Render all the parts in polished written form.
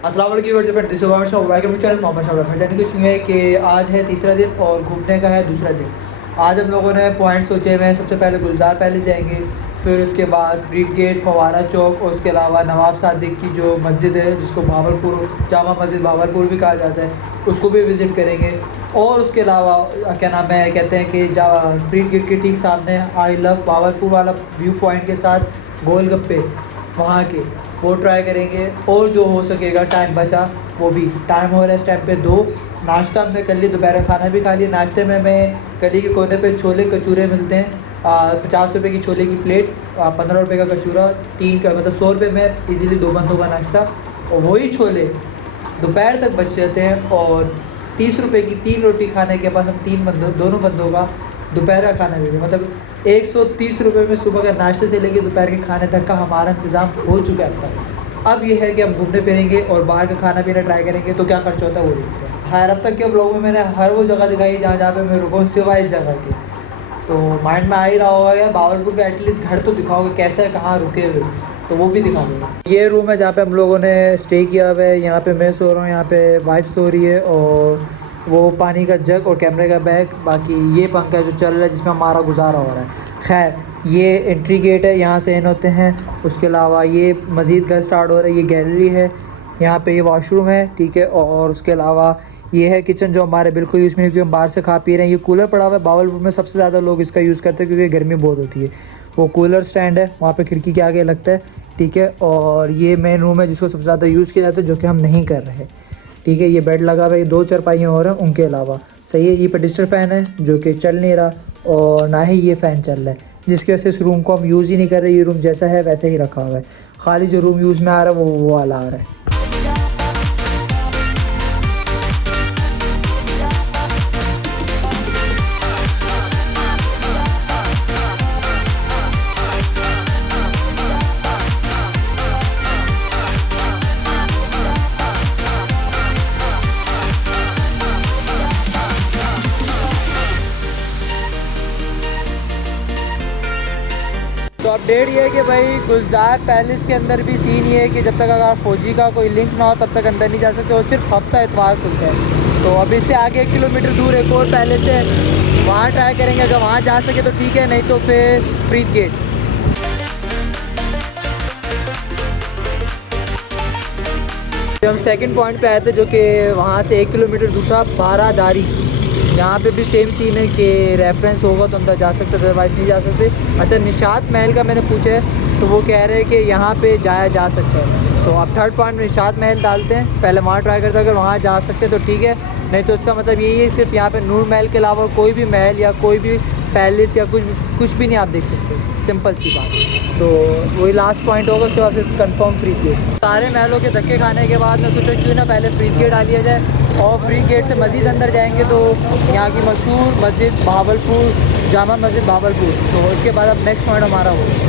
अस्सलाम वालेकुम चैनल मोहम्मद शाह जाने की सुनिए कि आज है तीसरा दिन और घूमने का है दूसरा दिन। आज हम लोगों ने पॉइंट सोचे हुए हैं। सबसे पहले गुलजार पैलेस जाएंगे, फिर उसके बाद फ्रीड गेट, फवारा चौक और उसके अलावा नवाब सादिक की जो मस्जिद है जिसको भावलपुर जामा मस्जिद भावलपुर भी कहा जाता है, उसको भी विज़िट करेंगे। और उसके अलावा क्या नाम है, कहते हैं कि फ्रीड गेट के ठीक सामने आई लव भावलपुर वाला व्यू पॉइंट के साथ गोलगप्पे वहाँ के वो ट्राई करेंगे। और जो हो सकेगा टाइम बचा वो भी। टाइम हो रहा है इस टाइम पे 2। नाश्ता हमने कर लिया, दोपहर खाना भी खा लिया। नाश्ते में मैं गली के कोने पे छोले कचूरे मिलते हैं, 50 रुपये की छोले की प्लेट, 15 रुपये का कचूरा, 3 का मतलब 100 रुपये में इजीली 2 बंदों का नाश्ता। और वही छोले दोपहर तक बच जाते हैं। और 30 रुपये की 3 रोटी खाने के बाद हम दोनों बंदों का दोपहर का खाना भी, मतलब 130 रुपये में सुबह का नाश्ते से लेकर दोपहर के खाने तक का हमारा इंतज़ाम हो चुका है अब तक। अब ये है कि हम घूमने फिरेंगे और बाहर का खाना पीना ट्राई करेंगे तो क्या खर्च होता है वो देखते हैं। हर अब तक के ब्लॉग में मैंने हर वो जगह दिखाई जहाँ पे मैं रुका सिवाय इस जगह के। तो माइंड में आ ही रहा होगा यार भावलपुर का एटलीस्ट घर तो दिखाओगे कैसे कहाँ रुके हुए, तो वो भी दिखा दूँगा। ये रूम है जहाँ पे हम लोगों ने स्टे किया हुआ है। यहाँ पे मैं सो रहा हूँ, यहाँ पे वाइफ सो रही है, और वो पानी का जग और कैमरे का बैग। बाकी ये पंखा जो चल रहा है जिसमें हमारा गुजारा हो रहा है। खैर ये एंट्री गेट है, यहाँ से इन होते हैं। उसके अलावा ये मज़ीद घर स्टार्ट हो रहा है। ये गैलरी है, यहाँ पे ये वॉशरूम है, ठीक है। और उसके अलावा ये है किचन जो हमारे बिल्कुल यूज़ में, क्योंकि हम बाहर से खा पी रहे हैं। ये कूलर पड़ा हुआ है, भावलपुर में सबसे ज़्यादा लोग इसका यूज़ करते हैं क्योंकि गर्मी बहुत होती है। वो कूलर स्टैंड है वहाँ पे खिड़की के आगे लगता है, ठीक है। और ये मेन रूम है जिसको सबसे ज़्यादा यूज़ किया जाता है, जो कि हम नहीं कर रहे, ठीक है। ये बेड लगा हुआ है, 2 चारपाइयाँ और हैं उनके अलावा, सही है। ये पेडिस्टर फ़ैन है जो कि चल नहीं रहा, और ना ही ये फ़ैन चल रहा है, जिसकी वजह से इस रूम को हम यूज़ ही नहीं कर रहे। ये रूम जैसा है वैसे ही रखा हुआ है, खाली जो रूम यूज़ में आ रहा है वो वाला आ रहा है। तो अपडेट ये है कि भाई गुलजार पैलेस के अंदर भी सीन ये है कि जब तक अगर फ़ौजी का कोई लिंक ना हो तब तक अंदर नहीं जा सकते, और सिर्फ हफ्ता इतवार खुलता है। तो अब इससे आगे 1 किलोमीटर दूर एक और पैलेस है, वहाँ ट्राई करेंगे। अगर वहाँ जा सके तो ठीक है, नहीं तो फिर फ्रीड गेट। हम सेकंड पॉइंट पे आए थे जो कि वहाँ से 1 किलोमीटर दूर था, बारादारी। यहाँ पे भी सेम सीन है कि रेफरेंस होगा तो अंदर जा सकते, अदरवाइज़ नहीं जा सकते। अच्छा निशात महल का मैंने पूछा है तो वो कह रहे हैं कि यहाँ पे जाया जा सकता है। तो अब थर्ड पॉइंट में निशात महल डालते हैं, पहले वहाँ ट्राई करते हैं। अगर वहाँ जा सकते तो ठीक है, नहीं तो इसका मतलब यही है सिर्फ यहाँ पे नूर महल के अलावा कोई भी महल या कोई भी पैलेस या कुछ भी नहीं आप देख सकते, सिंपल सी बात। तो वही लास्ट पॉइंट होगा, उसके बाद फिर कंफर्म फ्रीड गेट। सारे महलों के धक्के खाने के बाद मैं सोचा क्यों ना पहले फ्रीड गेट आ लिया जाए, और फ्रीड गेट से मज़ीद अंदर जाएंगे तो यहाँ की मशहूर मस्जिद भावलपुर, जामा मस्जिद भावलपुर। तो उसके बाद अब नेक्स्ट पॉइंट हमारा होगा।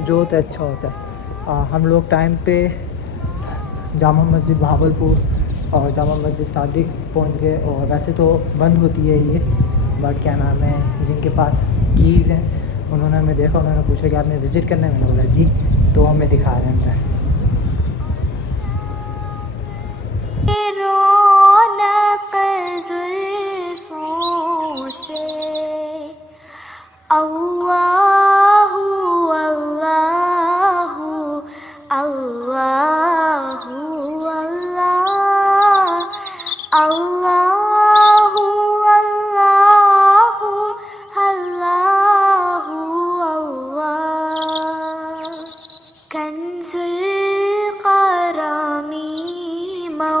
जो होता है अच्छा होता है। हम लोग टाइम पे जामा मस्जिद भावलपुर और जामा मस्जिद सादिक पहुंच गए। और वैसे तो बंद होती है ये, बट क्या नाम है, जिनके पास कीज़ हैं उन्होंने हमें देखा, उन्होंने पूछा कि आपने विज़िट करना है, मैंने बोला जी, तो हमें दिखा रहे हैं। रौनक जुल्फों से अल्लाहु अल्लाहु अल्लाहु अल्लाह अल्लाहु अल्लाहु अल्लाहु अल्लाह कंजुल करमी मौ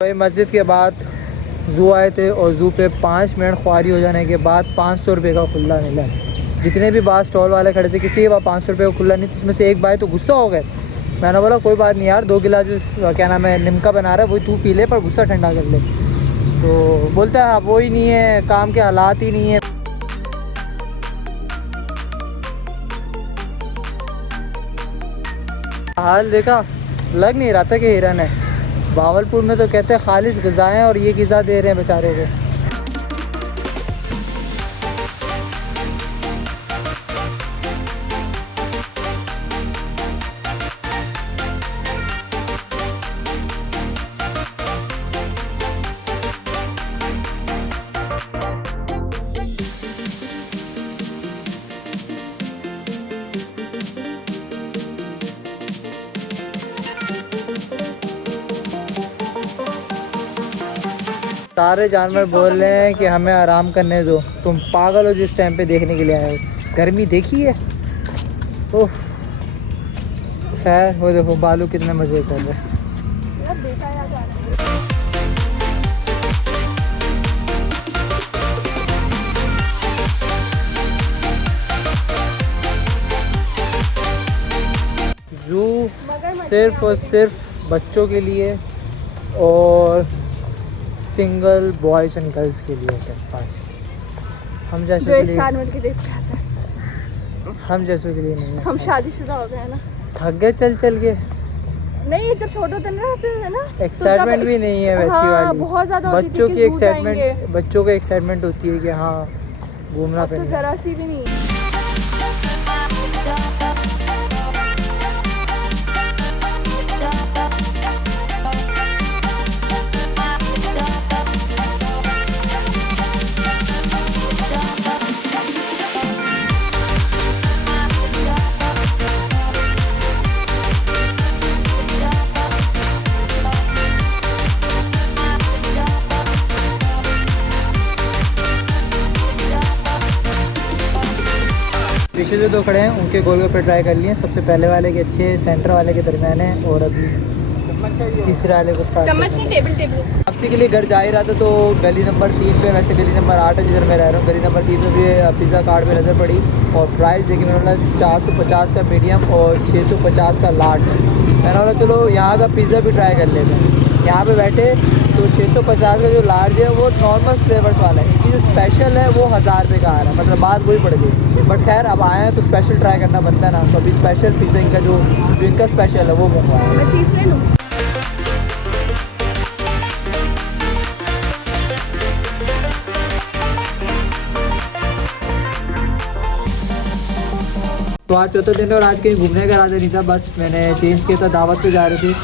भाई मस्जिद के बाद ज़ू आए थे और ज़ू पे 5 मिनट ख्वारी हो जाने के बाद 500 रुपये का खुला मिला। जितने भी बाहर स्टॉल वाले खड़े थे किसी के पास 500 रुपये का खुला नहीं था। इसमें से एक भाई तो गुस्सा हो गए। मैंने बोला कोई बात नहीं यार, 2 गिलास जो क्या नाम है निमका बना रहा है वही तू पी ले, पर गुस्सा ठंडा कर ले। तो बोलता है वो ही नहीं है, काम के हालात ही नहीं है। हाल देखा, लग नहीं रहा था कि हिरन है। भावलपुर में तो कहते हैं खालिश ग़िज़ाएँ और ये ग़िज़ा दे रहे हैं बेचारों को। सारे जानवर बोल रहे हैं कि हमें आराम करने दो। तुम पागल हो जिस टाइम पे देखने के लिए आए हो। गर्मी देखी है। ओह खैर, वो देखो बालू कितने मज़े कर रहे हैं। ज़ू सिर्फ और सिर्फ बच्चों के लिए और सिंगल बॉयज़ एंड गर्ल्स के लिए है बस। हम जैसे जो एक साल में के देख जाता है। हम जैसों के लिए नहीं है। हम शादीशुदा हो गए ना, थक गए चल के। नहीं जब छोटे होते ना एक्साइटमेंट भी नहीं है वैसी वाली। बहुत ज़्यादा होती थी बच्चों कि की ज़ू एक्साइटमेंट, जाएंगे। बच्चों को एक्साइटमेंट होती है कि हाँ घूमना अब तो फिरना। ज़रा सी भी नहीं है। पीछे से 2 खड़े हैं, उनके गोलगप्पे ट्राई कर लिए। सबसे पहले वाले के अच्छे, सेंटर वाले के दरमियान है और अभी तीसरे वाले को स्टार्ट। टेबल वापसी के लिए घर जा ही रहा था तो गली नंबर 3 पे, वैसे गली नंबर 8 है जिधर मैं रह रहा हूँ, गली नंबर 3 पे भी पिज़्ज़ा कार्ड पे नज़र पड़ी और प्राइस देखिए मैंने बोला 450 का मीडियम और 650 का लार्ज। मैंने बोला चलो यहाँ का पिज़्ज़ा भी ट्राई कर लेते हैं। यहाँ पे बैठे तो 650 का जो लार्ज है वो नॉर्मल फ्लेवर्स वाला है, इनकी जो स्पेशल है वो 1000 रुपये का आ रहा है, मतलब बात वही पड़ गई। बट खैर अब आए हैं तो स्पेशल ट्राई करना बनता है ना, तो अभी स्पेशल पिज़्ज़ा इनका जो इनका स्पेशल है वो मंगवाया। मैं चीज़ ले लूँ। तो आज चौथा दिन है और आज कहीं घूमने का इरादा नहीं था, बस मैंने चेंज किया था, दावत पे जा रहे थे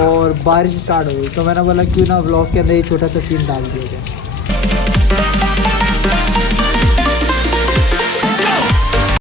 और बारिश स्टार्ट हो गई तो मैंने बोला क्यों ना व्लॉग के अंदर ही छोटा सा सीन डाल दिया जाए।